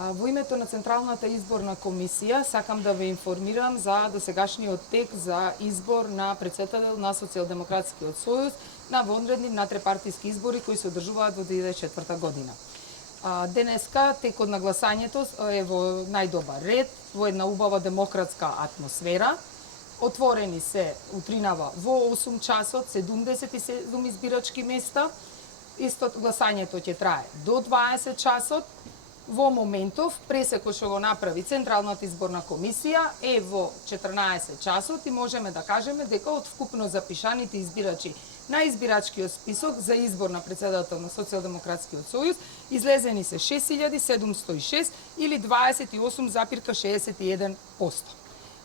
Во името на Централната изборна комисија сакам да ве информирам за досегашниот тек за избор на председател на Социјалдемократскиот сојуз на вонредни натрепартиски избори кои се одржуваат во 2004 година. Денеска текот на гласањето е во најдобар ред, во една убава демократска атмосфера. Отворени се утринава во 8 часот 77 избирачки места. Гласањето ќе трае до 20 часот. Во моментов, пресекот што го направи Централната изборна комисија е во 14 часот и можеме да кажеме дека од вкупно запишаните избирачи на избирачкиот список за избор на председател на Социјалдемократскиот сојуз излезени се 6706 или 28,61%.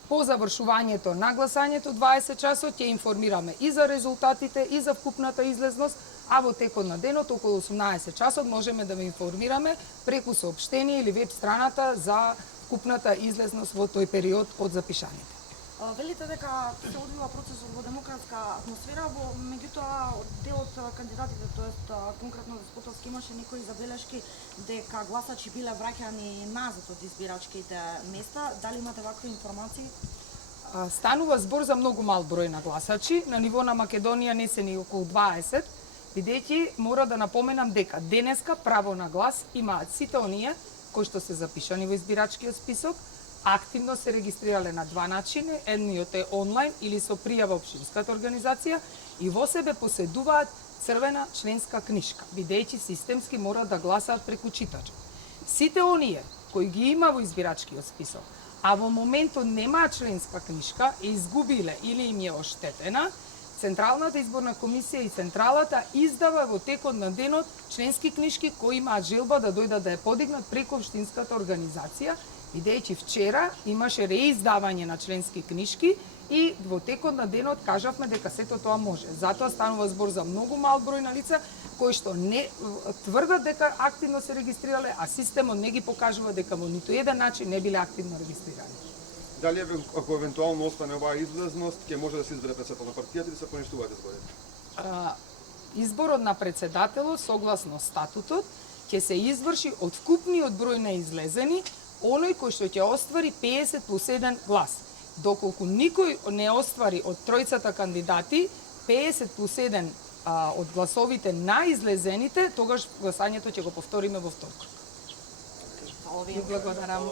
По завршувањето на гласањето 20 часот ќе информираме и за резултатите и за вкупната излезност, а во текот на денот околу 18 часот можеме да ве информираме преку соопштение или веб страната за вкупната излезност во тој период од запишаните. Велите дека се одвива процесот во демократска атмосфера, меѓутоа дел од кандидатите, тоест конкретно Деспотовски, имаше некои забелешки дека гласачи биле враќани назад од избирачките места. Дали имате вакви информации? Станува збор за многу мал број на гласачи. На ниво на Македонија не се ни околу 20, бидејќи мора да напоменам дека денеска право на глас имаат сите оние кои што се запишани во избирачкиот список, активно се регистрирале на два начини, едниот е онлайн или со пријава општинската организација и во себе поседуваат црвена членска книшка, бидејќи системски мора да гласаат преку читач. Сите оние кои ги има во избирачкиот список, а во моментот немаат членска книшка и изгубиле или им е оштетена, Централната изборна комисија и Централата издава во текот на денот членски книшки кои имаат желба да дојдат да ја подигнат преку општинската организација, бидејќи вчера имаше реиздавање на членски книшки и во текот на денот кажавме дека сето тоа може. Затоа станува збор за многу мал број на лица кои што не тврдат дека активно се регистрирале, а системот не ги покажува дека во ниту еден начин не биле активно регистрирани. Дали ако евентуално остане оваа излезност, ќе може да се избере председател на партијата или се поништуваат изборите? Изборот на председателот согласно статутот ќе се изврши од вкупниот број на излезени, оној кој што ќе оствари 50 плюс 1 глас. Доколку никој не оствари од тројцата кандидати 50 плюс 1 од гласовите на излезените, тогаш гласањето ќе го повториме во вторник. Благодарам.